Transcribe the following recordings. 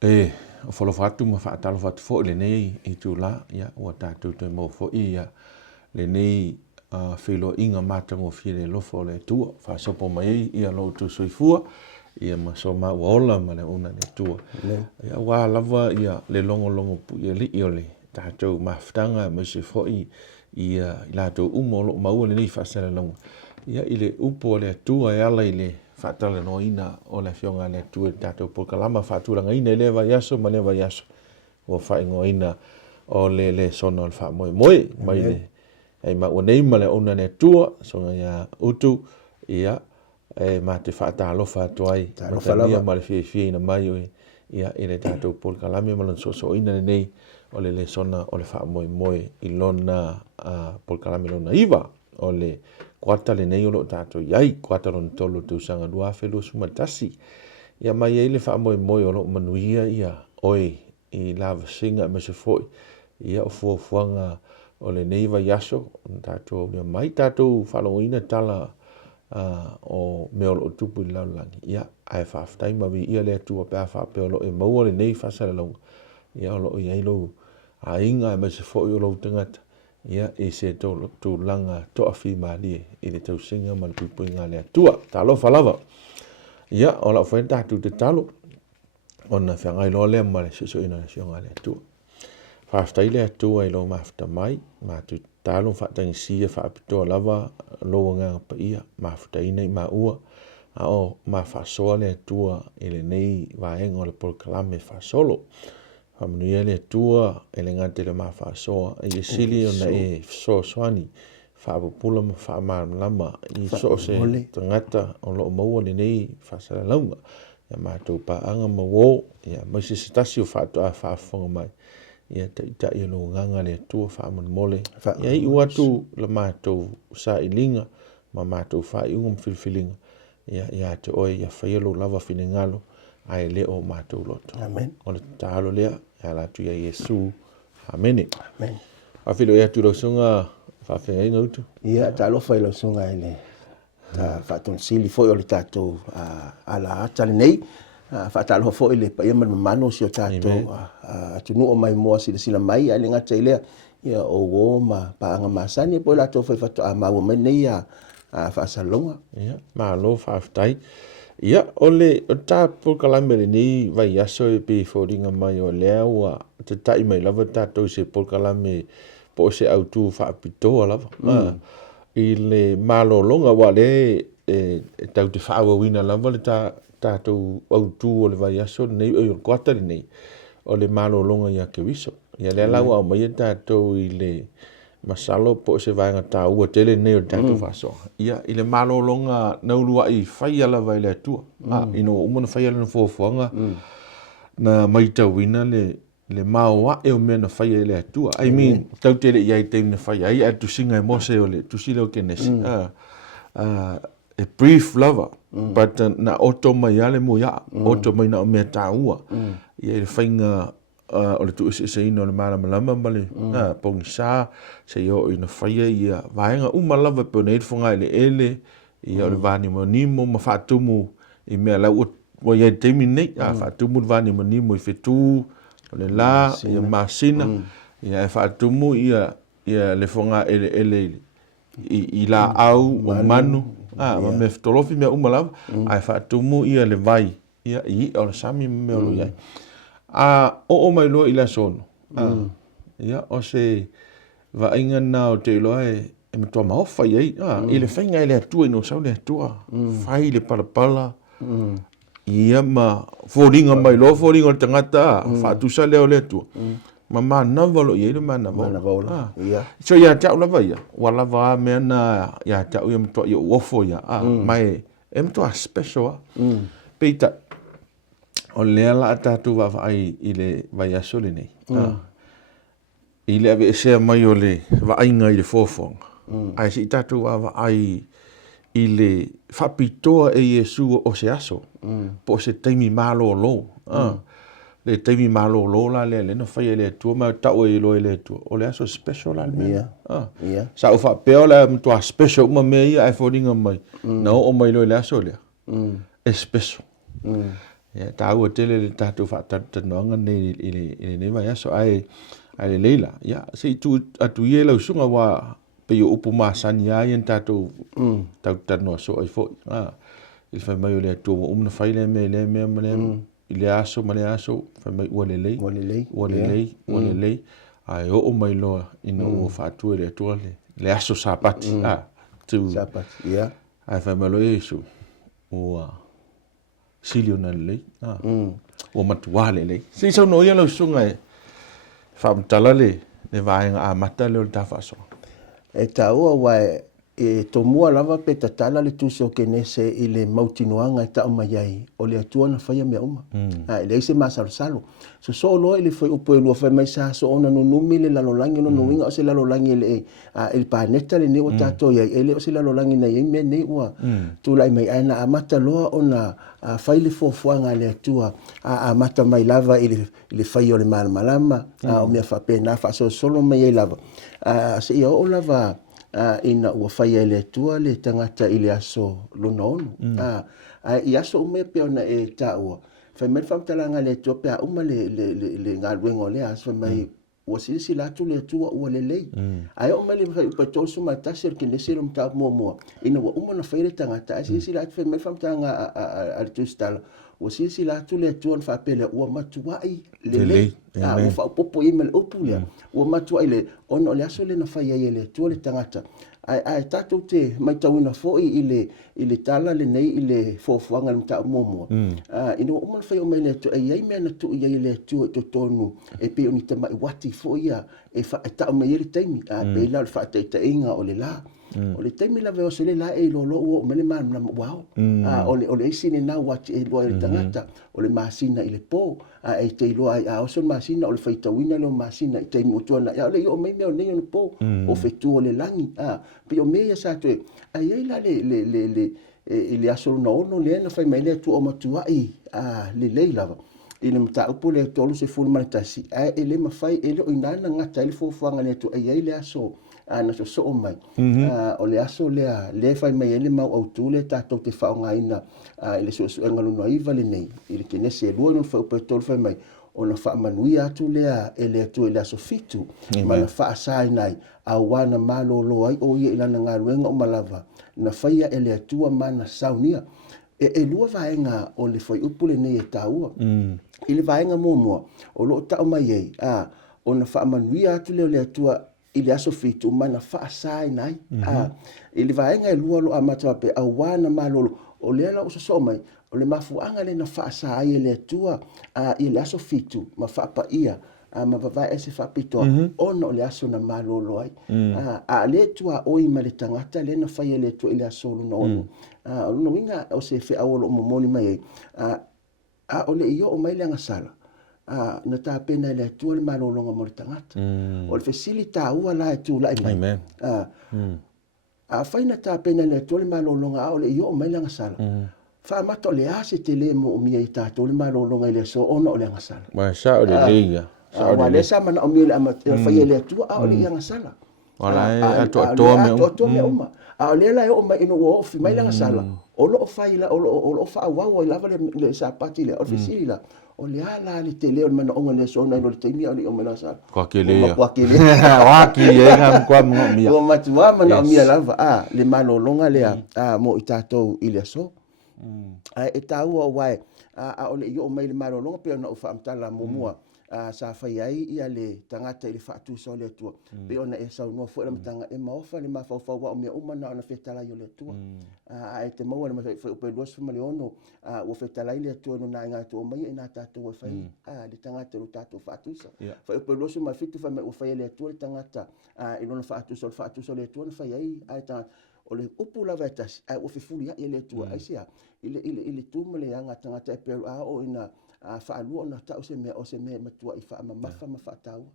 E o folo fatu ma faatalo fatu fo le nei I tu la ia ua tātou te mo fo ia le nei whilo inga mātango while lofo le tua wha sopo mai ia lo tu soifua ia ma so ma ola ma le una le tua ia wā lava ia le longo pu ia li o le tātou maftanga ma se fo ia lātou umo lo maua le nei whasara longa ia I le upo le tua e ala I le whaatala no ina o le whionga le tua tātou polkalama whaaturanga ina le vai aso ma le vai aso o whaingo ina o le sono al wha moe mai le ai ma o nei ma le ona le tua so ia utu ia e ma te whaatalofa atu ai ma le fie na mai o ia I le tātou polkalame ma lon so ina nei o le sona o le wha moe I lona polkalame lona iwa o le kuata le nei o lo tātou iai kuata lon tolu tu sanga dua whelu sumatasi ia mai ei le wha moe o lo manuia ia oi I lava singa me se foi ia o fuanga o le nei wa yaso tātou ia mai tātou whalongoina tala o meo lo tupu I laulangi ia ai whaftai mawi ia le atua pēr whapeo lo e maua le nei whasara longa ia o lo iai lo a inga me se foi o lo tangata ia e se tō langa toa whi maalie I le tau singa ma le pupuinga le atua talo whalava ia o la whaen tātou te talo ona whangai loa lea ma le siso ina le sionga le atua whaftai le atua I lo mafta mai ma tu talo whatangi sia whaapitoa lava loa nganga pa ia mafta ina I maua a o ma whasoa le atua I le nei vaenga o le polkalame whasolo Whamanuia le tua e le ngante le maa whaasoa I le sili o na e soani whaapupula ma whaamamalama I so se tangata o lo maua le nei whaasara launga ia mātou paanga ma wō ia maisi se tasi o whaatua whaafonga mai ia ta ia lo nganga le tua whaamanmole ia I uatu le mātou sa ilinga ma mātou whaaiunga mawhilwhilinga ia te oe ia whaialo lava whine ngalo ai le o mātou loto Amen o le tālo lea ia la tu ia Yesu amen amen afilo ia tu lo sunga fa inga utu ia talo fa ilo sunga ele ta fa ton sili foi o le tatou ala atale nei fa talo fo ile pa ia mano si o tatou tunu o mai mo sila mai ale ngata ile ia o go ma pa nga masani po la to fa fa ma wo nei ia fa salonga ia ma lo fa ftai ia ole o ta polkalame ni vai aso e pe foringa mai o lea ua te tai mai lava tātou se polkalame po se autu whaapitoa lava I le malologa wa le tau te whaawawina lava le tātou autu o le vai aso nei o kuata le nei o le malologa ia ke wiso ia le lau au mai tātou I le masalo po se vaenga tā ua tele nei o tātou whasoa. Ia, I le malolonga naulua I whai ala vai le atua. Ino umana whai ala na fuafuanga na maitawina le maoa e o mea na whai ala le atua. I mean, tau tele iai teim na whai ai atu singa e mose o le tusile o kenesi. A brief lover, but na oto mai ale mo ia, oto mai na o mea tā ua. Ia le whainga o le tu se ino le malama male pongi sa se yo ina faia ia vaenga lava pe nei fonga ele ia o le vani monimo ma fatumu I me la o ia temi nei fatumu vani monimo I fetu o le la ia masina ia fatumu ia le fonga ele I la au o manu ma me ftolofi me lava ai fatumu ia le vai ia I o le sami me o ia o mai loa I la sono. Ia, o se vainga na o te loa e matua maofa iei. I le whainga I le atua ino sau le atua. Whai le palapala. Ia ma fōringa mai loa, fōringa o le tangata. Whātusa leo le atua. Ma manava lo iei le manava. So ia tau lava ia. Wa lava mea na ia tau ia matua ia uofo ia. Mai e matua special. Peita. O lea la tātou wawai I le vai aso le nei. I le ave esea mai o le wainga I le fōwhonga. Ai si tātou wawai I le whapitoa e Yesu o se aso. Po se teimi malo lo. Le teimi malo lo la le na whai le tua ma tau e lo le tua. O le aso special la le mea. Sa o whapeo la mtua special ma mea ia ai whoringa mai. Na o mai lo le aso lea. E special. ya ta ua tele le tatou whaatanoanga nei i le newa ya so ai le leila ya se tu atu ye lau sunga wa pe yo upu masani ai en tatou tau tano so ai fo il fa mai le tu na fai le me i le aso ma le aso fa mai ua le lei ai o mai loa ina ua whaatu le atua le aso sapati tu sapati ya ai fa mai lo yesu ua silio na le ua matua le lei se so no ia lau sunga e whamtala le vaenga a mata le o le tafaso e taua wai e tomua lava pe tatala le tuso kenese i le mautinoanga e tau mai ai o le atua na whaia mea uma. Le se masalo so loa i le whai upo e lua whai mai sa so ona no numi le lalolangi no nuinga o se lalolangi le il paneta le ne o tato iai ele o se lalolangi na iai mea ne ua tulai mai aina a mata loa ona whai le fofuanga le atua a mata mai lava i le whai o le malamalama o mea whapena wha so solo mai ai lava se ia o lava ina ua whaia le atua le tangata i le aso lona onu. I aso ume pe ona e taua. Whai mai whamtalanga le atua pe a uma le ngā ruenga le aso mai ua sisi latu le atua ua le lei. Ai o mai le whai upa tolsu mai tasir ki le sirum tau mua. Ina ua uma na whai le tangata. Ai sisi latu whai mai whamtalanga a le tustala. Ua sisi latu le atua na whapele ua matuai le lei. Ua whaupopo ima le upu lea. Ua matuai le ono le aso le na whai ai le atua le tangata. Ai tatou te mai tauina fo'i i le tala le nei i le fofuanga le mtau momoa. Ina ua umana whai o mai le atua e iai mea na tu i ai le atua e totonu e pe o ni tamai wati fo'i e tau mai eri taimi. Pe ila le whaataita inga o le la. O le taimi la veo se le la e lolo ua o mele mana wao. O le isi ne nau wati e loa e tangata o le masina i le po. E te iloa ai a oso masina o le whaitawina le o masina i taimi o tuana. Ia le i o mai mea o nei o le po o whetu o le langi. Pe o mea sa toe ai ai la le aso na ono le na fai mai le tu o matuai le lei lava i le mata upo le tolu se fulu manatasi ai ele mafai ele o inana ngata ele fofuanga le tu ai ai le aso na so o mai o le aso le fai mai ele mau au tu le tatou te whaonga ina ile so engalu no iva le nei ile kenese lua no fa upo tolu fai mai ona wha manui atu lea ele atu ele aso fitu mana wha asai nai a wana malolo ai o ia ilana ngā ruenga o malava na whaia ele atua mana saunia e lua vaenga o le whai upule nei e taua i le vaenga mua o loo tau mai ei ona wha manui atu leo le atua i le aso fitu mana wha asai nai i le vaenga e lua lo amatawa pe a wana malolo o le ala uso mai o le mafuanga le na whaasa ai e le atua i le aso fitu ma whaapa ia ma vavai e se whapitoa ono le aso na malolo ai a le tua oi ma le tangata le na whai e le tua i le aso luna ono o luna winga o se whi awolo o momoni mai ei o le iyo o mai le angasala na tā pena le atua le malolonga mo le tangata o le fesili tā ua la e tū lai mai a whaina tā pena le atua le malolonga o le iyo o mai le angasala whaamata o le ase te le mo o mia i tātou le malolonga i le so ono o le angasala. Wa sa o le leia. Wa le sa mana o mia le whaia le atua o le angasala. Wala e atoa me uma. Atoa me uma. A o le la e o mai ino o ofi mai le angasala. O lo o whaila, o lo o whaawau i lava le sapati le, o le fisiri la. O le ala le te leo mana onga le so na ino le teimi o le o mana sa. Kwa ke lea. Kwa ke lea. Waki e ngam kwa mga mia. Kwa matua mana o mia lava. Le malolonga lea mo i tātou i le so. E tāua o wae, o le i o mai le malolonga pe ona o whaamtala mumua sa whai ai ia le tangata i le whaatu so le atua. Pe ona e sau noa fwela matanga e maofa le mawhauwhau wa o mea umana ona whetala i o le atua. E te maua le mawhai upe luas fuma le ono ua whetala i le atua no na inga atua mai e nā tātou e whai le tangata lo tātou whaatu sa. Whai upe luas fuma fitu whai ua whai le atua le tangata i lona whaatu so le atua na whai ai ai tangata. O le upu lava e tasi, ai o whiwhuri ai le tua, ai sea, ile tūma le anga tangata e peru o ina whaalua o na tau se mea matua i wha mafa ma whaatau.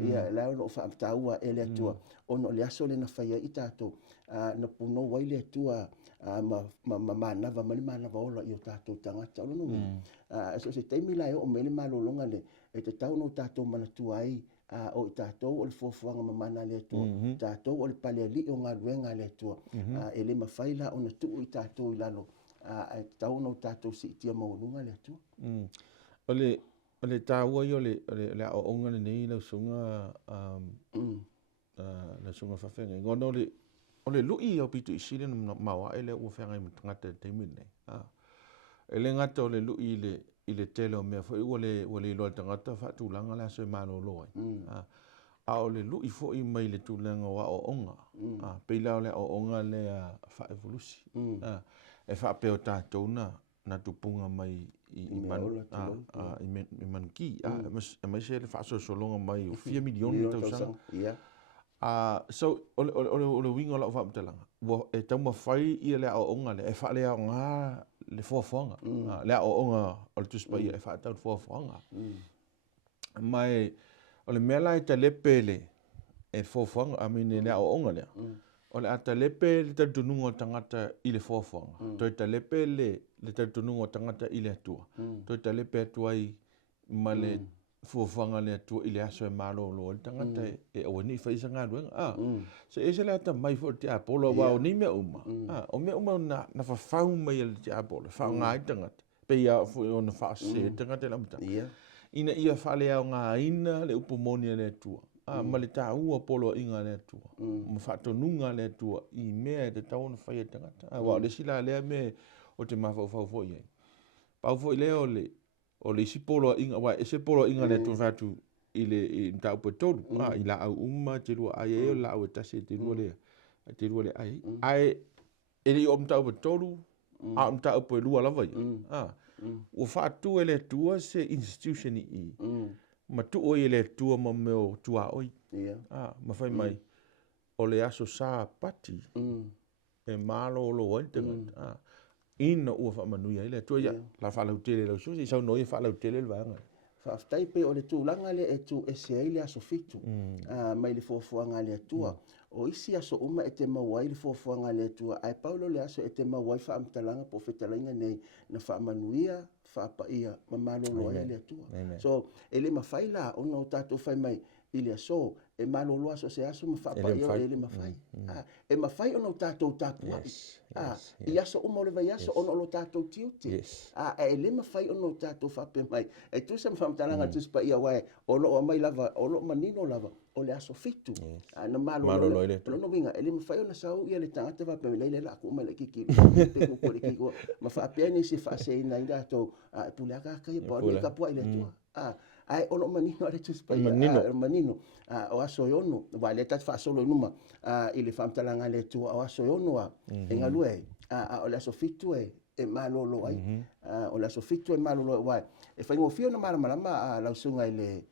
Ia, lao no whaataua e le tua, ono le aso le na whaia i tātou, na puno wai le tua, manava, mali manava ola i o tātou tangata, ono nungi. So se teimi lai o mele malolonga le, e te tau no tātou manatua ai, o i tātou o le fuafuanga mamana le atua, tātou o le pale ali o ngā ruenga le atua, e le mawhaila o na tuu i tātou i lalo, ai tau no tātou si tia maununga le atua. Ole tāua i ole o onga nei lau sunga na sunga whawhenga. Ngona ole lui au pitu i sire na mawa ele ua whenga i matangata te mine. Ele ngata ole lui i le tele o mea fo i ole i loa tangata whaatulanga le aso i Malologa. A ole lui fo i mai le tūlenga wa o onga. Peila ole o onga le whaevolusi. E whaapeo tātou na tupunga mai i manki. E mai se le whaaso solonga mai o 4 milioni tausanga. So ole winga la whaamtalanga. E tauma whai i le o onga le e whaale au ngā le fuafuanga. Le o onga o le tuspa i e whaatau fuafuanga. Mai ole mea lai ta lepe le e fuafuanga a mine le o onga lea. Ole a ta lepe le ta tununga o tangata i le fuafuanga. Toi ta lepe le ta tununga o tangata i le atua. Toi ta lepe atua i ma le fuafuanga le atua i le aso e Malolo. Le tangata e awani whaisa ngā ruenga. So e se le ata mai fo te apolo wa o ni mea uma. O mea uma na whawhau mai le te apolo. Whau ngā i tangata. Pe ia fo i ona whaase tangata la muta. Ina ia whale au ngā ina le upomonia le atua. Ma le tā ua polo inga le atua. Ma whaatonunga le atua i mea te taona whaia tangata. Wa le sila lea me o te mawhau fo iai. Pau fo i lea o le isi polo inga, wa ese polo inga le atua whatu i le mta upo tolu. I la au uma te rua ai eo la au e tase te rua le ai. Ai e li o mta upo tolu, a mta upo e lua lava ia. O whaatu e le atua se institution i. Ma tuo i le tua ma meo tua oi. Ma whai mai o le aso sā pati e Malolo o tangata. Ina ua whamanuia i le tua ia. La whalau tele lau susi. Sau noi whalau tele le vanga. Whaaftai pe o le tūlanga le e tu e se ai le aso fitu. Mai le fuafuanga le atua. O isi aso uma e te mawai le fuafuanga le atua. Ai paulo le aso e te mawai whaamtalanga po whetalainga nei na whaamanuia whaapaia ma Malolo ai le atua. So e le mawhai la ona o tātou whai mai i le aso e Malolo aso se aso ma whaapaia o e le mawhai. E mawhai ona o tātou tāpua. I aso uma o le vai aso ona o tātou tiuti. E le mawhai ona o tātou whape mai. E tu se whaamtalanga tuspa ia wae o lo mai lava, o lo manino lava. O le aso fitu. Na Malolo ile. No winga, ele mawhai ona sau ia le tangata wape leile la ku mai le kiki. Pe ku le kiko. Ma whaapea ni se whaase ina i tātou puleaka kai pa ni ka pua ile tua. Ai ono manino ale tuspa ia. Manino. O aso yono. Wa le tat whaasolo inuma. I le whaamtalanga le tua o aso yono a. E ngalue. O le aso fitu e Malolo ai. O le aso fitu e Malolo wai. E whaingo fio na malamalama lausunga i le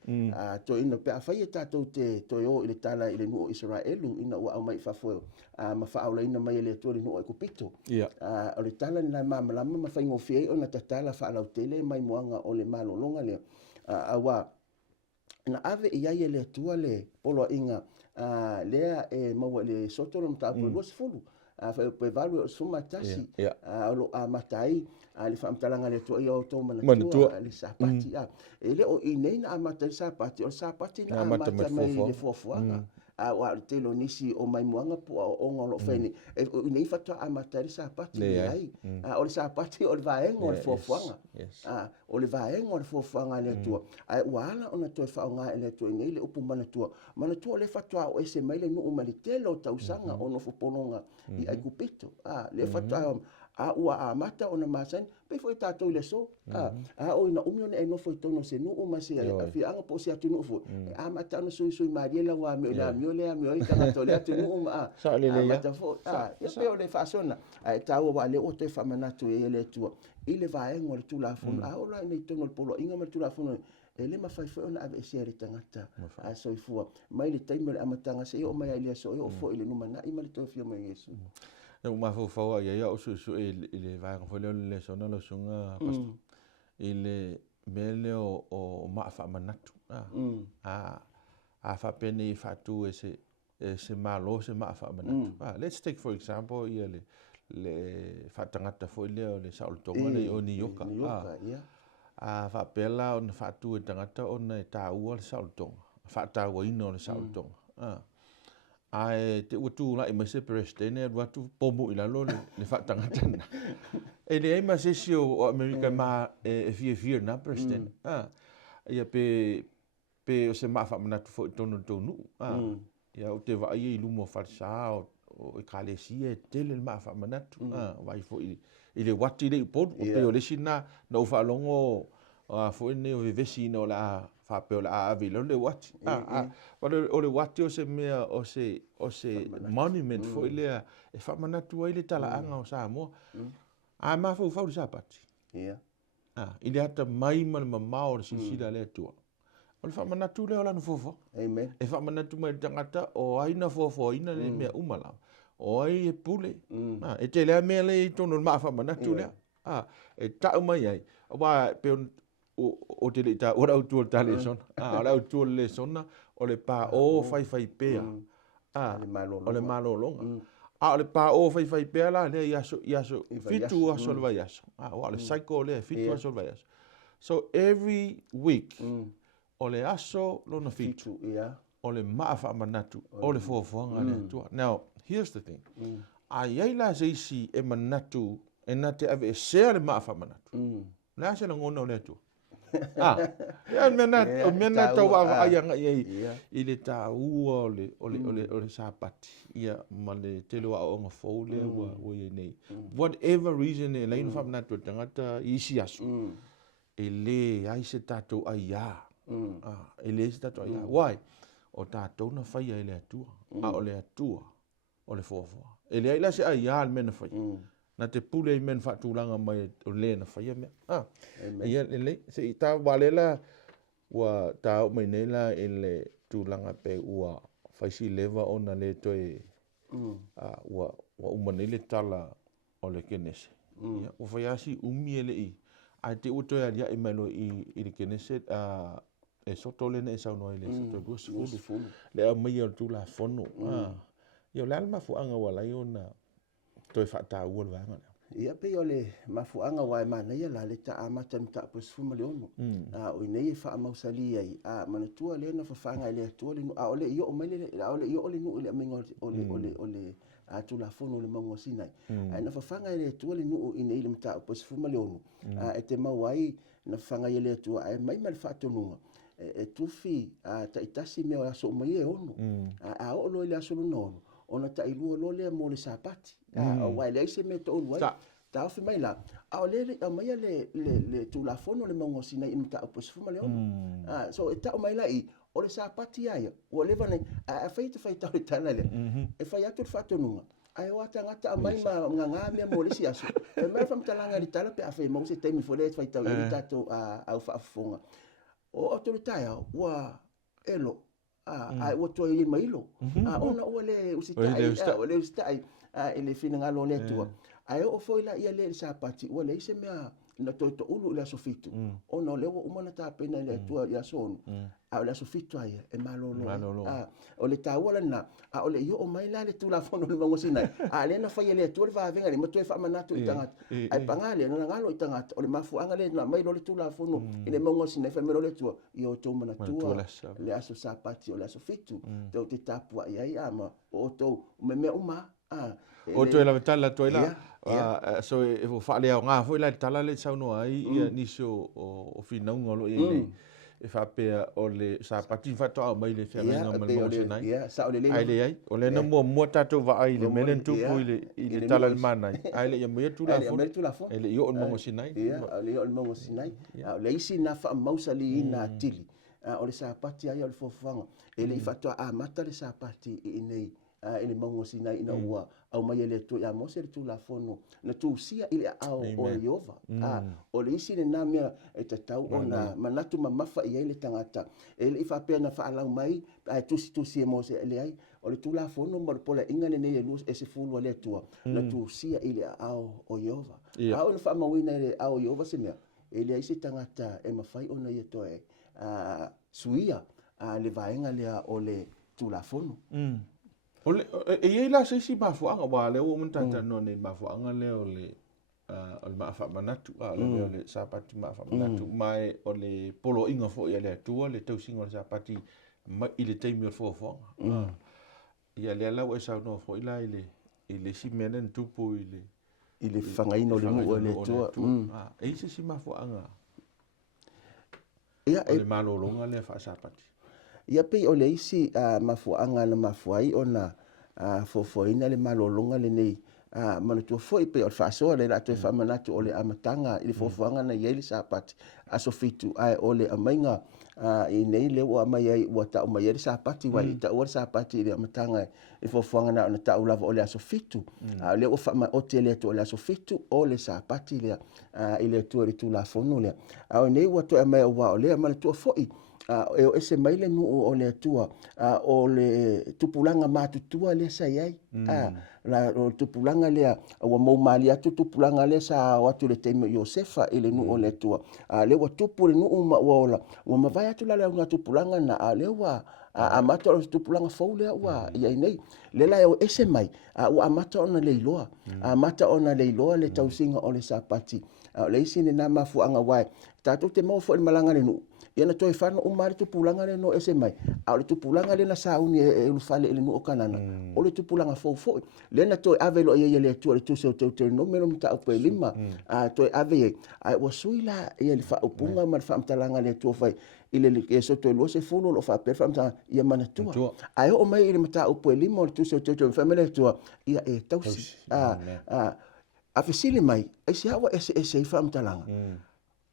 to ina pe a whai e tātou te toi o i le tala i le nuo Israelu ina ua au mai whafoeo ma whaaula ina mai le tuari nuo e kupito. O le tala ni lai malamalama ma whaingo fio o na tatala whaalau tele mai moanga o le Malolonga lea. Awa na ave i ai le tua le polo inga lea e maua le sotoro mtapo luas fulu. Pe valu o suma tasi o matai le whaamtalanga le tua i o tō manatua le sapati. Ele o inei na amata le sapati, o sapati na amata mai le fuafuanga. Wa te lo nisi o mai muanga po o ngolo wheni. Inei whatua amata le sapati le ai. O le sapati o le vaenga o le fuafuanga. O le vaenga o le fuafuanga le tua. Waala o na toi whaonga le tua inei le upu manatua. Manatua le whatua o ese mai le nuu mali telo tausanga o no fupononga i ai kupito. Le whatua ua amata o na masani. Pe foi tātou le so. O ina umione e nofo i tono se nuu ma se fi anga po se atu nuu fo. Amata no sui mariela wa me la miole a miole tanga le atu nuu ma. Amata fo. Ia pe o le fasona. Tau wa le o te whamanatu e le tua. I le vaenga o le tulafono. O la nei tono le polo inga ma le tulafono. E le mawhaifo ona ave e sere tangata. A soifua. Mai le taimele amatanga se o mai ai le so o fo i le numana i ma le tofia mai Yesu. Nau mawhau ia o su i le vaenga fo leo le Lesona lo sunga pasto. I le mele o maafa manatu. A whapene I whatu e se malo se maafa manatu. Let's take for example ia le whatangata fo leo le Saulutonga le o New York. A whapela o na whatu e tangata o na e tāua le Saulutonga. Whataua ina o le Saulutonga. ai te utu la i me se presidente watu pomu ila lo le fa tanga tana ele ai ma se o America ma e fie na president ia pe o se ma fa mana tu fo tonu ia o te va ai lumo falsa o e kalesia tele ma fa mana tu vai fo i le wati le po o pe o le sina no fa longo fo ne o vesi no la fa pe o la ave le wati o le wati o se mea o se monument fo ile e fa mana tu ile tala anga o sa mo ma fo fa sa pati ile ata mai ma o si sila le tu o le fa mana tu le ola no fofo amen e fa mana tu mai tangata o aina fofo ina le mea umala o ai e pule e te le mea le tono ma fa mana tu le e ta mai ai wa pe o te le ta ora tu ta le son ora tu le sona o le pa o Faifai pea o le Malologa o le pa o Faifai pea la le yaso fitu aso le vai yaso o le cycle le fitu aso le vai yaso so every week o le aso lona fitu o le maafa manatu o le fofoanga le tua now here's the thing ai la seisi e manatu e na te ave e sea le maafa manatu la se na ngona le tua ya mena tau ava anga i le taua o le sapati ia ma le telo a onga fole o ye nei whatever reason e leino fa manatu tangata isi asu e le ai se tatou ai e le se tatou ai why o tatou na fai ai le atua o le atua o le fofoa e le ai la se ai al mena fai na te pule men fa tulanga mai o le na fai me ia le se ita walela wa ta mai nela ele tulanga pe ua fai si leva ona le toe wa umanile tala o le kenese ia o fai asi umi ele i ai te uto ia i melo i le kenese e soto le ne sa no ile soto bus le mai o tu la fono ia le alma fu anga wala iona toi fa ta ua vanga ia pe ole mafuanga wai mana ia la le ta amata mta pos fuma le ono o nei fa mausali ai mana tua le na fa fanga le tua le ole io o mele ole io ole no le mengo ole tu la fono le mango sinai ai na fa fanga le tua le no i nei le mta pos fuma le ono e te mawai na fanga le tua ai mai mal fa tonunga e tufi ta itasi me o so mai e ono o lo le aso no ona ta ilu lo le mo le sapati o wai le se me to wai ta fi mai la o le mai le tu la fono le mongo sina imta opos fu male so ta mai la i o le sapati ai o le vane a feita le tana le e fai atu fato nunga ai o ngata mai ma nga me mo le si aso e me fam talanga di tala pe a fe mo se temi fo le fai ta i tato a fa fonga o to le taia wa elo ai o to i mai lo ona o le usita ele fina ngalo le tua ai o foi la ia le sapati o le se mea na to ulu le sofitu ona le o mana ta pena le tua ia son a le sofitu ai e malolo o le taua na o le io o mai la le tu la fono le mango sina le na fai le tua va venga le mo to fa manatu itanga ai pangale na ngalo itanga o le mafu anga le na mai lo le tu la fono le mango sina fa me lo le tua io to mana tua le aso sapati o le sofitu te tapua ai ama o to me uma o to la tala to la so e fo fa le nga fo la tala le sa no ai ni so o fina ngolo e fa pe o le sa pati fa to mai le fa nga mal mo se nai ai le ai o le na mo ta to va ai le melen tu pu ile tala le mana ai le mo tu la fo ele yo o mo se nai le yo o mo se nai le isi na fa mausali ina tili o le sa pati ai o le fo fanga ele fa to mata le sa pati nei ele mongo sina ina ua au mai ele tu ya mo se tu la fono na tu sia ile au o Yehova o le isi le namia e tatau ona manatu mamafa ia ile tangata ele ifa pe na fa ala mai ai tu si mo se ele ai o le tu la fono mo pola inga le nei luz ese fulu le tua na tu sia ile au o Yehova au na fa mawina ile au Yehova se mea ele ai se tangata e mafai ona ia to e suia le vaenga le o le tu la fono ole e la se si mafuanga wa le o mtanta no ne mafuanga le ole mafa manatu le sapati mafa manatu mai ole polo inga fo ia le tua le tau singo sapati mai ile taimi fo ia le lau e sa no fo ila ile si menen tupu ile fangaino le nu le tua e si mafuanga ia o le malolonga le fa sapati ia pe o le isi mafuanga na mafuai ona fofoina le malolonga le nei mana tua foi pe o fa so le rato fa manatu o le amatanga i fofoanga na ia le sapati aso fitu ai o le amainga i nei le o mai ai o ta o mai le sapati wai ta o sapati le amatanga i fofoanga na ta o lava o le aso fitu le o fa ma o te le to le aso fitu o le sapati le i le tua le tu la fono le au nei o to mai o le mana tua foi e ese maile nu o le tua o le tupulanga matutua le sai ai la o tupulanga le o mo mali atu tupulanga le sa o atu le teme Josefa ile nu o le tua le o tupu le nu ma ola o ma vai atu la le una tupulanga na le wa amata o tupulanga foule wa ia nei le la o ese mai o amata ona le loa amata ona le loa le tausinga o le sapati le isi ne na mafuanga wai tatu te mo fo le malanga le nu ia na toi fano umari tupulanga le no ese mai au le tupulanga le na sauni e ulufale ele no kanana o le tupulanga fo le na toi avelo ia le tu le tu se te no meno mta pe lima toi ave ai o suila ia le fa upunga ma fa mtalanga le tu fai ile le ke so to lo se folo lo fa per fa mta ia mana tu ai o mai ile mta pe lima le tu se te family tu ia e tausi a fesili mai ai se awa ese fa mtalanga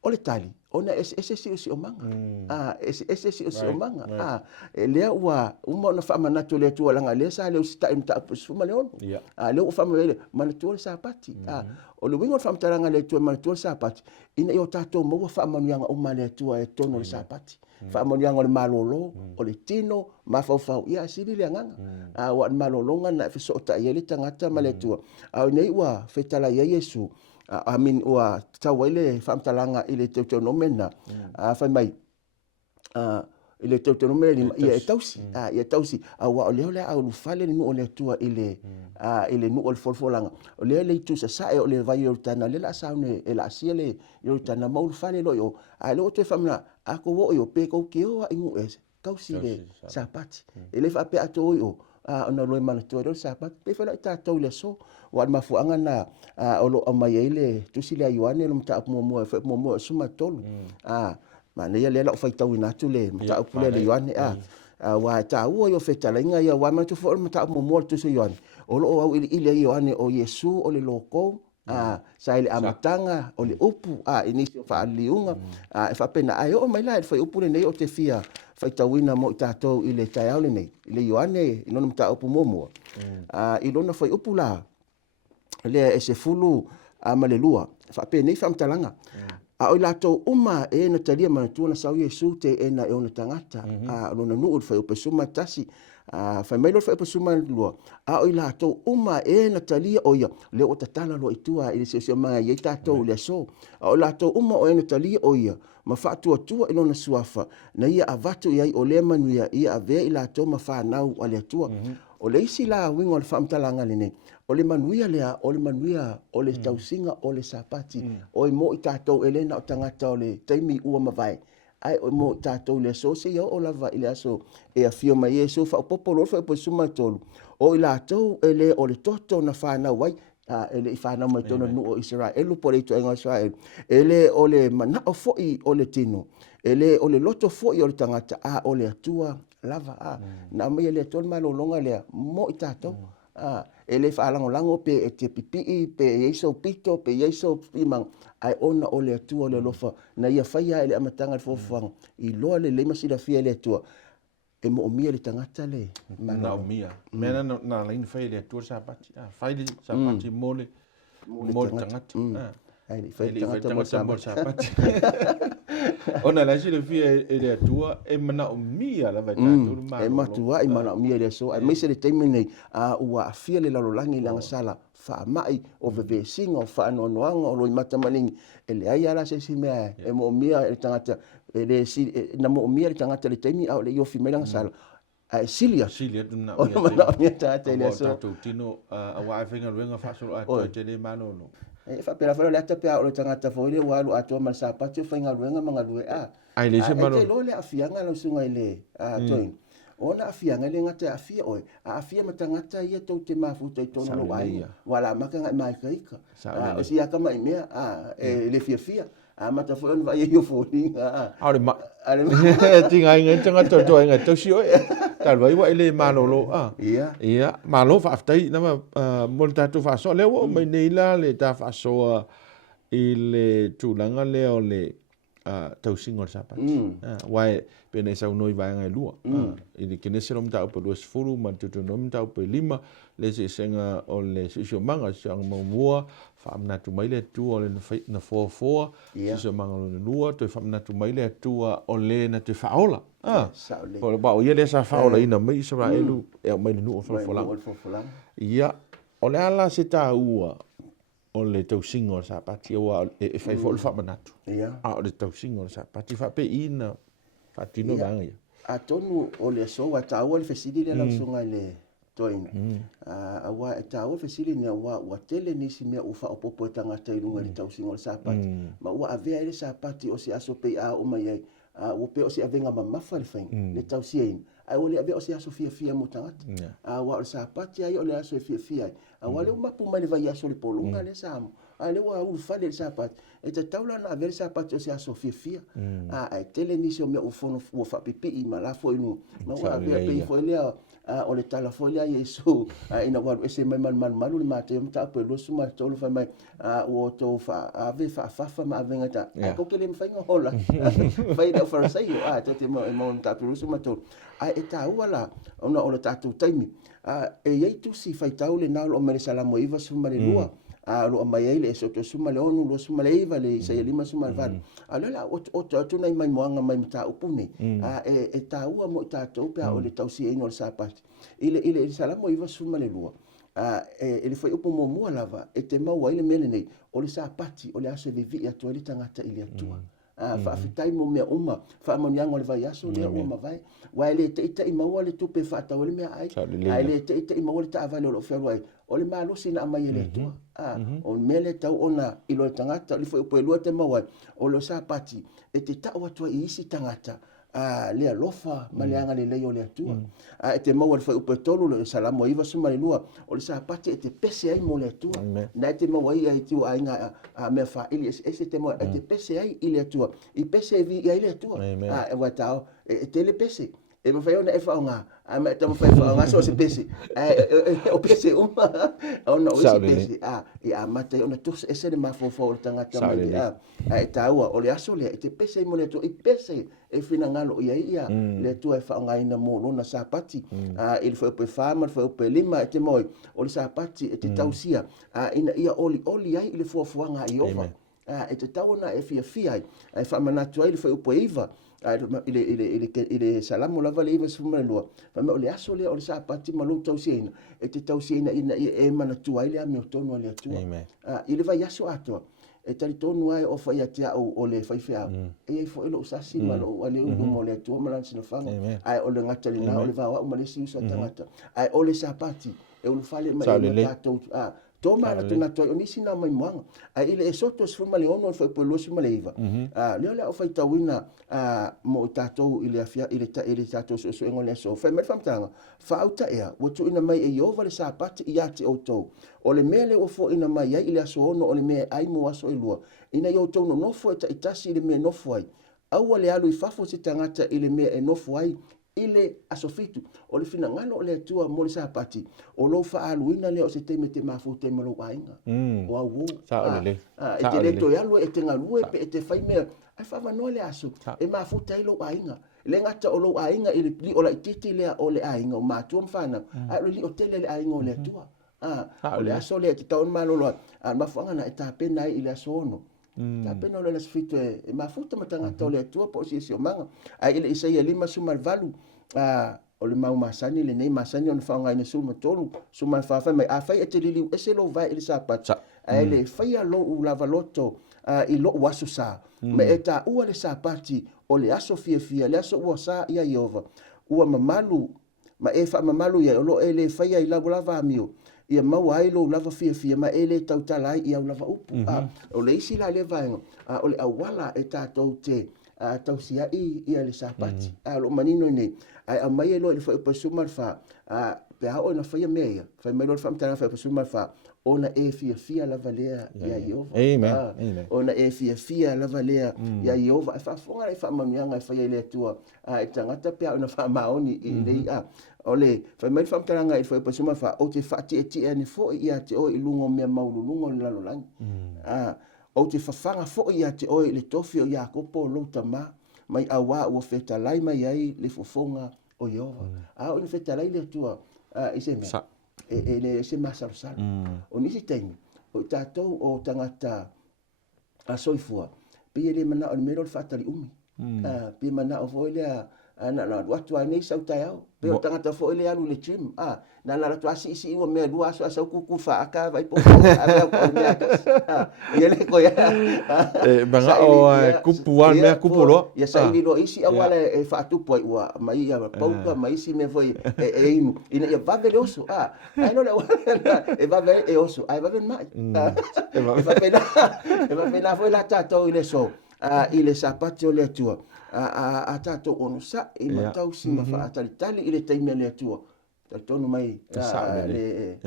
o le tali ona ese si o manga ese si o manga le wa uma na fa manatu le tu langa le sa le sta imta fuma le on le o fa le manatu le sapati o le wingo fa mtaranga le tu manatu le sapati ina yo tato mo fa manuanga o male tu e tono le sapati fa manuanga le malolo o le tino ma fa ia sili le nganga wa malolonga na fe so ta yele tangata male tu au nei wa fetala ya Yesu amin wa tawele famtalanga ile teutonomena Faifai ile teutonomena ia tausi wa ole au fale no ole tua ile no ole folfolanga ole tu sa e ole vai o tana le la saune e la siele yo tana mau fale lo yo lo te famna ako wo yo pe ko ke o ingu es tausi le sapati ele fa pe ato yo ona loe mana tu ro sapat pe fa ta to le so wa mafuanga na o lo mai ele tu sile ayuane lo mta mo suma tolu ma ne ya le la fa tau ina tu le mta pule le yuane wa ta wo yo fe tala inga ya wa ma tu fo mta mo tu se yuane o lo au ile yuane o Yesu o le loko sa ile amatanga o le upu inisio fa liunga fa pena ai o mai la fa upu ne o te fia fai tawina mo tatou ile taiaole nei ile Ioane ino mta upu momo ilona fai upu la le ese fulu malelua fa pe nei fam talanga o la to uma e na talia ma tu na sau Yesu te e na e ona tangata lona nu fai upu suma tasi fa mai lo fai upu suma lua o la to uma e na talia o ia le o tatala lo itua ile se mai ye tatou le so o la to uma o e na talia o ia ma fatu tua ino na suafa na ia avatu ia o le manuia ia ave ila to ma fa nau ale tua o le isi la wingo le famtalanga le o le manuia o le tausinga o le sapati o mo itato elena o tangata o le taimi ua mavai ai o mo tato le so se o lava ile aso e afio mai Yesu fa popolo fa po suma tolu o ila to ele o le toto na fa na wai ele ifana mai tono nu o Israel po le to en Israel ele o le mana o foi o le tino ele o le loto foi o le tangata o le atua lava na mai le ton malolonga le mo itato ele fa lango pe e te pipi pe Yesu pito pe Yesu imang ai ona o le atua o le lofa na ia faia ele amatanga le fofang i loa le masida fia le atua e mo mia le tangata le na mia mena na line fai le tu sapati fai le sapati mole tangata ai fai tangata mo sapati ona la sile fia e le tua e mana mia la vai tu ma e matua i mana mia le so ai mese le terminate ua fia le lalolangi langa sala fa mai o veve singa o fa no noanga o lo mata maling ele ai ala se mea e mo mia le tangata ele si na mo mia le tangata le temi au le yo fi melanga sala silia na mia tangata le so tu tino a wa finga luenga fa so a to te le manolo e fa pela fa le tapia o le tangata fo ile wa lu ato ma sapati fa inga luenga manga lue ai le se malo e lo le afianga lo sunga ile toin ona afia ngale ngata afia oe afia matangata ia tau te mafuta I tono lo ai wala maka ngai mai kaika o si aka mai mea le fia mata fo on vai io foni ale ma tinga inga tanga to inga to si oe tal vai wa ile malolo ia malo fa aftai na mo tatu fa so le o mai nei la le ta fa so ile tulanga le o le tau singo sapat wai pene sa unoi vai ngai lua ili kene se rom ta po dos fulu man tu nom ta po lima le se senga o le sio manga sang mo mua fa amna tu mai le tu o le na fo sio manga le lua to fa amna tu mai le tu o le na te faola po ba o ye le sa faola ina mai so ra elu e mai no o fola ia o le ala se ta ua o le tau singo sa pati o e fai fol fa manatu o le tau singo sa pati fa pe ina fa tino banga ia a tonu o le so wa ta o le fesidi le la sunga le toina a wa ta o fesidi ne wa tele ni si me o fa o popo tanga tai lunga le tau singo sa pati ma wa ave ile sa pati o si aso pe a o mai ai o pe o si avenga mamafa le fai le tau sien ai o le ave o si aso fia mo tangata a wa o sa pati ai o le aso fia a wa le mapu mai le vai aso le polunga le samo a le wa u fa le sa pati e te taula na ave sa pati o si aso fia ai tele ni si o me o fono o fa pipi I malafo inu ma wa ave pe fo le o le tala fo le Yesu ina wa ese mai man le mate mta pe lo suma tolo fa mai o to fa ave fa ma ave ngata ko ke le mfainga hola vai da for sai to te mo ta pe lo suma to e ta wala ona o le tatu taimi e ye tu si fai tau le na o mere salamo iva suma le lua lo mai ele so to suma le onu lo suma le iva le sai lima suma le van ala o to nai mai moanga mai mta upune e ta ua mo ta to pe o le tau si ino le sapati ile salamo iva suma le lua ele foi upo mo mo lava e te mau ile mele nei o le sapati o le aso vivi ya to le tangata ile atua fa fitai mo me uma fa mo nyang le vai aso le uma vai wa ile te I mau le tupe fa ta le me ai ile te I mau le ta vale lo fero ai o le malo sina mai ele atua o mele tau ona ilo tangata le foi upo le te mau ai o lo sapati e te ta wa to isi tangata le alofa maleanga le leo le atua e te mau foi upo tolu le salamo iva suma le lua o le sapati e te pese ai mo le atua na te mau ai ai tu ai nga me fa ili ese te mau e te pese ai ile atua I pese vi ai le atua e wa tau e te le pese e mo fai ona e fa nga ma te mo fai fa nga so se pese o pese uma ona o se pese e mate ona tus ese le mafo tanga tama e tau o le aso le te pese mo le to I pese e fina ngalo ia le tu e fa nga ina mo lona sapati il foi pe fama foi pe lima e te moi o le sapati e te tausia ina ia oli ai le fuafuanga I ova e te tau na e fia ai fa manatu ai le foi pe iva ile salamo lava le iva suma lua fa me o le aso le o le sapati malu tausiena e te tausiena ina e manatu ai le ame o tonu le atua ile vai aso ato e tali tonu ai o fai atia o le faifai e fo ilo sasi malo ale mo le atua malan sina fanga ai o le ngata le na o le va o malesi usa tangata ai o le sapati e o fale mai tatou toma la tuna to ni sina mai moanga ile e soto sfuma le ono foi po lo sima le iva le o fai tawina mo tatou ile afia ile tatou so ngole so fa me famtanga fa auta ea wo tu ina mai e over le sapati ia te auto o le mele o fo ina mai ile so ono o le me ai mo aso ilua ina yo to no fo ta itasi ile me no fo ai au le alu I fafo se tangata ile me e no fo ai ile asofitu o le fina ngano o le tua mo le sapati o lo fa aluina le o se teme te mafu te malo ainga o au e te le to yalu e te ngalue pe e te fai mea ai fa no le aso e mafu te lo ainga le ngata o lo ainga ile li o la titi le o le ainga o matu mfana ai li o tele le ainga o le tua o le aso le te taon malo lo mafanga na eta pena ile aso ono ta pena le sfitu e mafuta matanga tole tua po si o manga ai ile isa ia lima suma valu o le mau masani le nei masani on fanga ina suma tolu suma fa mai a fai e lili ese lo vai ile sapata ai le fai a lo u lava loto I lo wasu sa me eta ua le sapati o le aso fia le aso ua sa ia Yehova ua mamalu ma e fa mamalu ia lo ele fai ai lava amio ia mau ai lo lava fia ma ele tau talai ia lava upu o le isi la le vaenga o le awala e tatou te tausia ia le sapati lo manino nei ai mai lo le fa pasuma fa pe o na fa me ia fa mai lo fa mtana fa pasuma fa ona fia la valea ia Yehova amen ona fia la valea ia Yehova fa fonga fa mamianga fa ile tua tangata pe ona fa maoni ile ole fa mai fa mtana ngai fa pasuma fa o te fa ti ni fo ia te o ilungo me maululungo la lo lang o te fafanga fo ia te o le tofi o Iakopo lo tama mai awa o feta lai mai ai le fofonga o Yehova o ni feta lai le tua ise me le se masal o ni siteng o tatou o tangata a soifua pe le mana o mero fatali pe mana o voile na watu ai sau tai au pe o tangata fo ile alu le trim na la tu asi o me dua so ku fa aka vai po ia le ko ya banga o kupuan me kupolo ya sai ni lo isi awala e fa tu po wa mai ya pauka mai si me foi ina ya va vele oso ai no le e va vele e oso ai va vele mai e va pena foi la tato ile so ile sapati o le tua a tato ono sa i matau si ma fa tali ile taimi le tua tonu mai le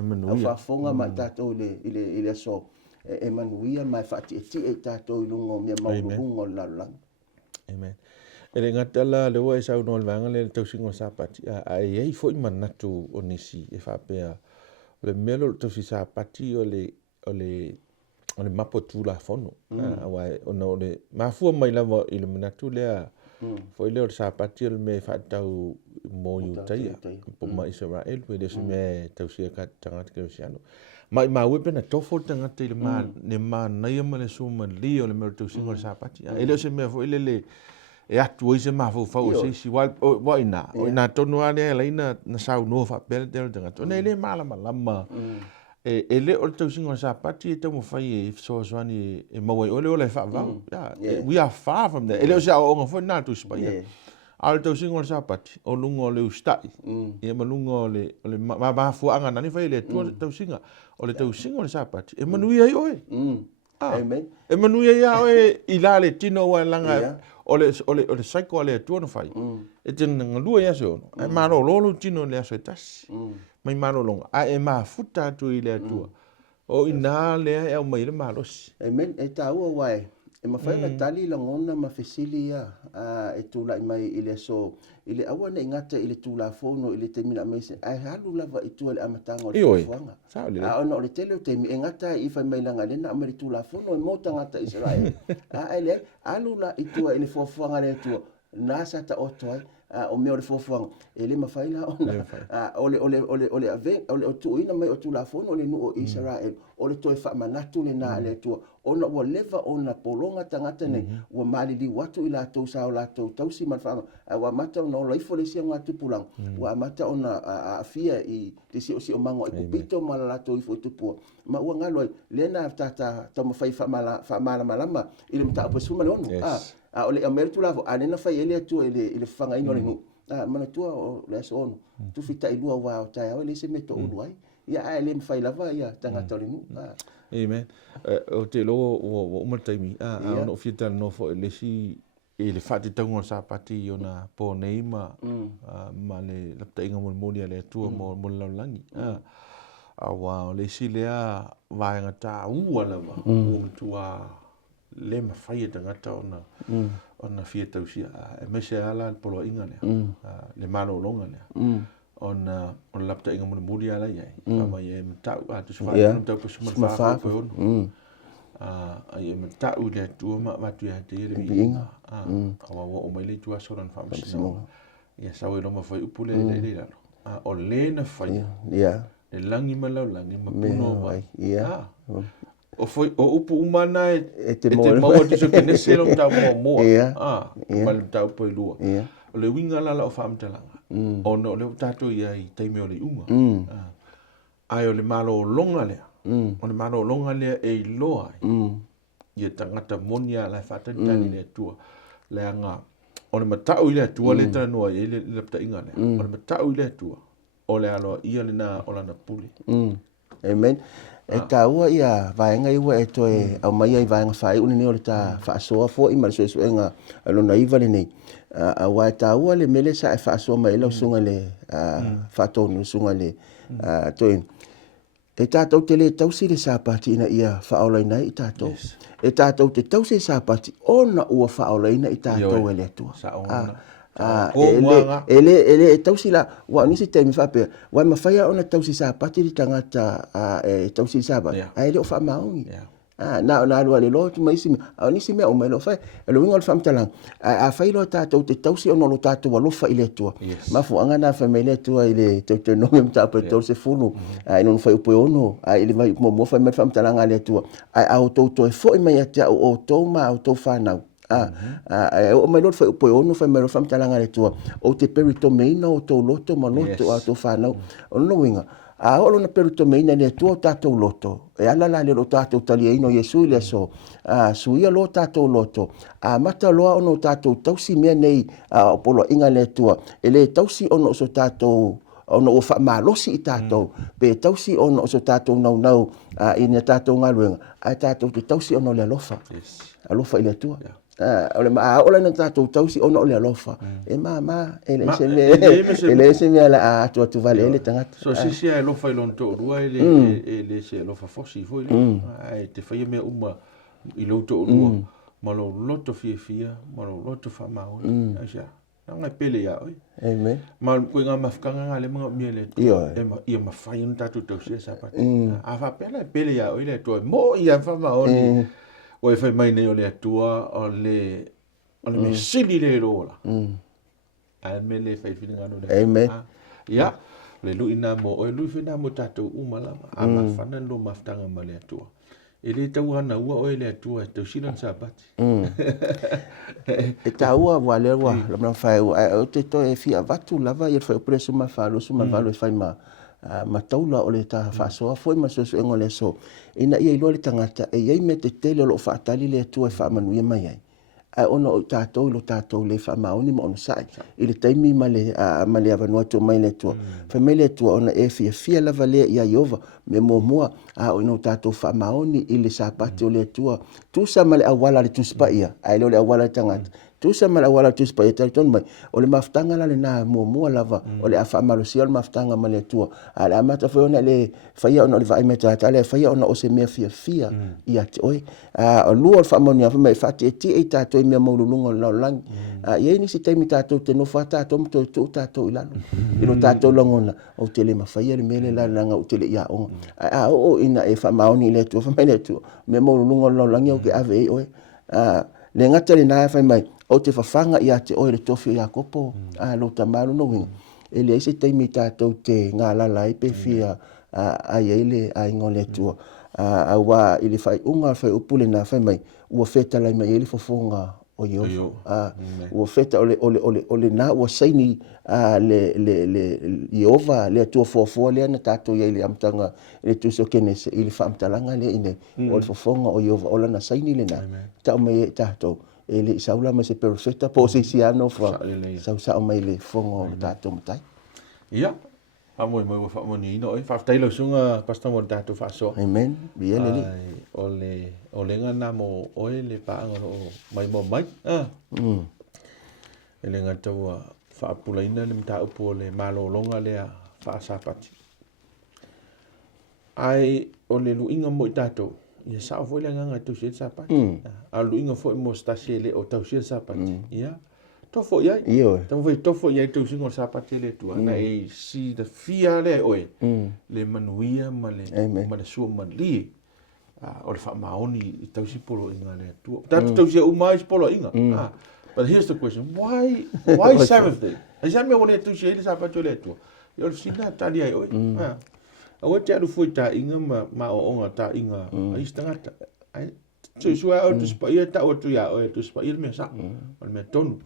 fa fonga ma tato ile so e manuia mai fa ti tato ilungo me maulungo la amen ele ngatala le wa sa no vanga le tau singo sapati ai foi manatu onisi e fa pe le melo tau si sapati o le mapo tu la fono wa ono le mafua mai la ile manatu le foi le sapati le me fa tau mo yu tai po ma Israel pe le me tau si ka tanga ke siano mai ma we pena tofo tanga te le ma ne ma na ia ma le suma lio le me tau singo sapati ele se me foi le e atu se ma fo se si wa ina tonu ale la ina na sau no fa pel del tanga to le mala malama ele o tau singo sapati e tamo fai e so ani e mawai ole fa va we are far from there ele o sa o ngo na tu spa al tau singo sapati o lungo le ustai e malungo le ma fu anga nani fai le tu tau singa o le tau singo sapati e manui ai oi amen e manui ai oi ila le tino wa langa ole saiko le tu no fai e ten ngalua ya so e maro lolo tino le so tas mai maro longa e ma futa tu ile tu o ina le e mai le malos amen e tau wai e ma fai na tali la ngona ma fesilia e tu la mai ile so ile awana ingata ile tu la fono ile temina mai se ai halu lava i tu le amatanga o fuanga ono le tele te mi ingata i fai mai langa le na mai tu la fono e mota ngata Israel ele alu la i tu ile fuanga le tu nasa ta otoi o me ole fofuanga ele mafaila ole ave ole tu ina mai o tu la fono ole no Israel ole to fa manatu le na le tu ona wo leva ona polonga tangata nei wo mali li watu ila to sa ola to tausi malfa wa mata no lo ifo le sia ngatu pulang wa mata ona afia i te si o mango i pito mala to ifo tu pu ma wa ngalo le na tata to mo fa mala malama ile mta po suma no ole amertu lavo anena fa ele tu ele fanga ino le no mana tu o le so tu fita i lua wa ta ele se meto uai ia ele fa lava ia tangata le no amen o te lo o maltaimi no fita no fo ele si ele fati tango sapati ona po neima ma le lapta inga mo le tu mo langi wa le si le va ngata wala o tua le mafai tangata ona fia tausia e mese ala polo inga le Malologa ona lapta inga muli ala ia kama ye mtau tu sfa mtau po suma fa po ai mtau le tu ma tu ya te le inga awa o mai le tu asoran fa msino ia sawe lo ma foi upule le la o le na fai le langi Malologa ma puno mai o foi o upu umana e te mau te so kene selo mta mo mal mta po lua o le winga la o famtalanga o no le tato ia i taimi o le unga ai o le Malologa le o le Malologa le e loa ia tangata monia la fata tani le tua le anga o le matau ile tua le tano ia le pta inga le o le matau ile tua o le alo ia le na o la na puli amen e ta ua ia vaenga iwa e toe au mai ai vaenga whai uni ni o le ta whaasoa fo i mara suenga alona iwa le nei. A wa e ta ua le mele sa e whaasoa mai lau sunga le whaatonu sunga le toe. E tātou te le tausi le sāpati ina ia whaolaina i tātou. E tātou te tausi sāpati ona ua whaolaina i tātou e le atua. Ele e tausi la wa nisi te mi whapea. Wa mawhaia ona tausi sāpati li tangata e tausi sāpati. A ele o whamaungi. Na alua le lo tu mai simi a nisi mea o mai lo fai. E lo wingo le whamtalang. A whai lo tātou te tausi ona lo tātou alofa i le atua. Mafu anga na whamai le atua i le te nome mta pa tau se funu. I non fai upo ono. Ili mai mo fai mai whamtalang a le atua. A o tau toi fo i mai atia o tau ma o tau whanau. O mai lo fai upo ono fai mai lo whamtalang a le atua. O te perito meina o tau loto ma loto a tau whanau. O no winga. A olo na perito meina le atua o tātou loto. E ala la le lo tātou tali eino Yesu le so. Suia lo tātou loto. Mata loa ono tātou tausi mea nei o polo inga le atua. E le tausi ono so tātou ono o wha malosi i tātou. Pe tausi ono so tātou nau ina tātou ngaluenga. A tātou te tausi ono le alofa. Alofa i le atua. Ola na tātou tausi ono o le alofa. E mama, ele se mea la atua tu vale ele tangata. So sisi e lofa i lon tō rua ele se lofa fosi foi le. Te whaia mea uma i lo tō rua. Ma lo loto fia, ma lo loto whamau. Asia, ngai pele ia oi. Amen. Ma koe ngā mawhikanga ngā le mga mea le tō. Ia mawhai un tātou tausi e sapati. A whapela pele ia oi le tō. Mo ia whamau ni. O e whai mai nei o le atua o le me sili le rola. A me le whai whininga no le. Amen. Ia, le lui nā mo, o e lui whina mo tātou umalama. A ma whanan lo maftanga ma le atua. E le tau hana ua o e le atua e tau silan sāpati. E tā ua wale ua, lamna whai ua, o te to e fia vatu lava i e whai upre suma whalo, suma valo e whai ma taula o le tā whasoa, foi ma sosu engo le so. Ina ia ilo le tangata, e iei me te tele o lo whaatali le atua e whaamanuia mai ai. Ai ona o tātou ilo tātou le whaamaoni ma ono sai. I le taimi ma le avanua tua mai le atua. Whai mai le atua ona e fia lava lea ia Iova, me mua, o ino tātou whaamaoni i le sāpati o le atua. Tusa ma le awala le tuspa ia, ai lo le awala le tangata. Tusa ma le awala le tuspa ia talitonu mai. O le maftanga la le nā mua lava, o le awhaamarosia o le maftanga ma le atua. A le amata whai ona le whaia ona o le vai me tāta, le whaia ona o se mea fia ia te oi. O lua o le whaamoni a whamai whati e ti e tātou i mea maulununga o lau langi. Iei nisi taimi tātou te nofa tātou mto tu tātou ilano. Ilo tātou langona o te le mawhaia le mele la langa o te le ia onga. O ina e whamaoni le atua, whamai le atua. Mea maulununga o lau langi o ke ave e oi. Le ngata le nāia whai mai, o te whawhanga i a te oi le tofi i a kopo, lo tamaru no winga. E le eise taimi tātou te ngā lala i pe fia a iele a ingo le atua. A wā i le whai unga whai upule nā whai mai, ua wheta lai mai ele whafonga o Iova. Ua wheta o le nā ua saini le Iova le atua fuafua lea na tātou iei le amtanga le tuso kenese i le whaamtalanga le ine o le whafonga o Iova. Ola na saini le nā. Tau mai e tātou. E le isaula mai se perfecta po se siano fa sa mai le fongo tātou matai. Ia. Amoi mo fa mo ni no e fa tailo sunga pasta mo tātou fa so. Amen. Bien le. O le ngana mo o le pa o mai mo mai. Ele ngata wa fa pulaina le mta upo le malologa le fa sapati. Ai o le luinga mo tātou. Ia sa foi le nganga tu se sapati. A luinga foi mo stasi le o tau se sapati. Ia. Tofo ia. Tamo foi tofo ia tu singo sapati le tu. Na e si de fia le oe. Le manuia ma le sua mali. O le fa maoni tau si polo inga le tu. Tau si umai polo inga. But here's the question. Why Sabbath day? Ai me ona tu se le sapati le tu. Yo sina tali ai oe. Awa te aru foi ta inga ma o onga ta inga ai stangata ai tu sua o tu spa ia ta o tu ia o tu spa ia me sa o me tonu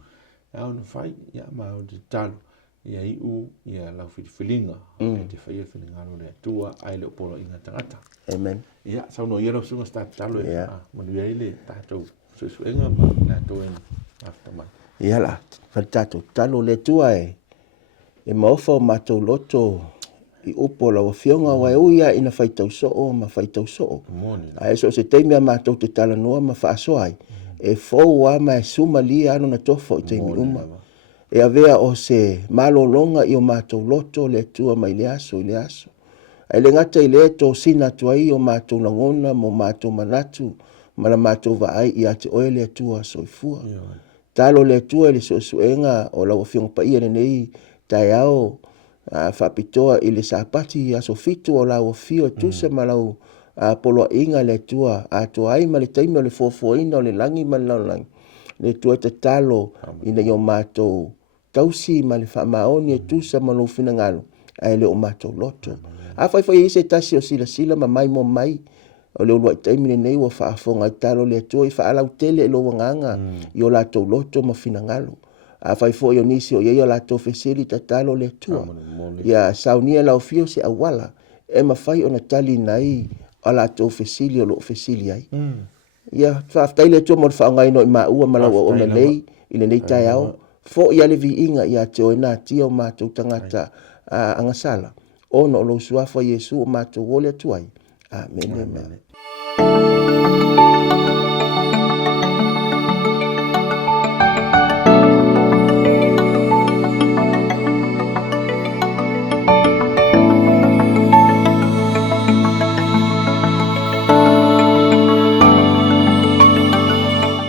a on fai ia ma o te talo ia I u ia la filinga e te fai filinga no le tua ai le polo inga tangata. Amen. Ia sa no ia lo sunga sta talo e mo ia ile ta to su enga ma la to en after man. Ia la fantato talo le tua e maofa o matou loto i upo la fionga wa uia ina faitau so ma faitau so ai so se teimi a mātou te tala noa ma whaaso ai e fōu wa ma e suma li ano na tofo i teimi uma e avea o se malolonga i o mātou loto le tua mai le aso i le aso ai le ngata i le to sina tuai o mātou langona mo mātou manatu ma la mātou va ai i ate oe le tua soifua talo le tua le suenga o la fionga pa ia nei tai au whapitoa i le sapati a so fitu o lau fio tusa malau polo inga le tua a to ai ma le taimi o le fofoina o le langi ma langi le tua te talo ina i o mātou tausi ma le whamaoni e tusa ma lo fina ngalo ai le o mātou loto a Faifai i se tasi o sila ma mai mo mai o le ulua i taimi nei wa whaafonga i talo le tua i whaalau tele e lo wanganga i o lātou loto ma fina ngalo a Faifai o nisi o ia la to fesili ta talo le tua ya saunia la ofio se awala e mafai ona tali nai ala to fesili o lo fesili ai ya faftai le tua mo whaangai no i maua malawa o nei i nei tai au fo ia le vi inga ia te o na tia o mātou tangata angasala ono lo suafa Yesu o mātou wole tuai amen.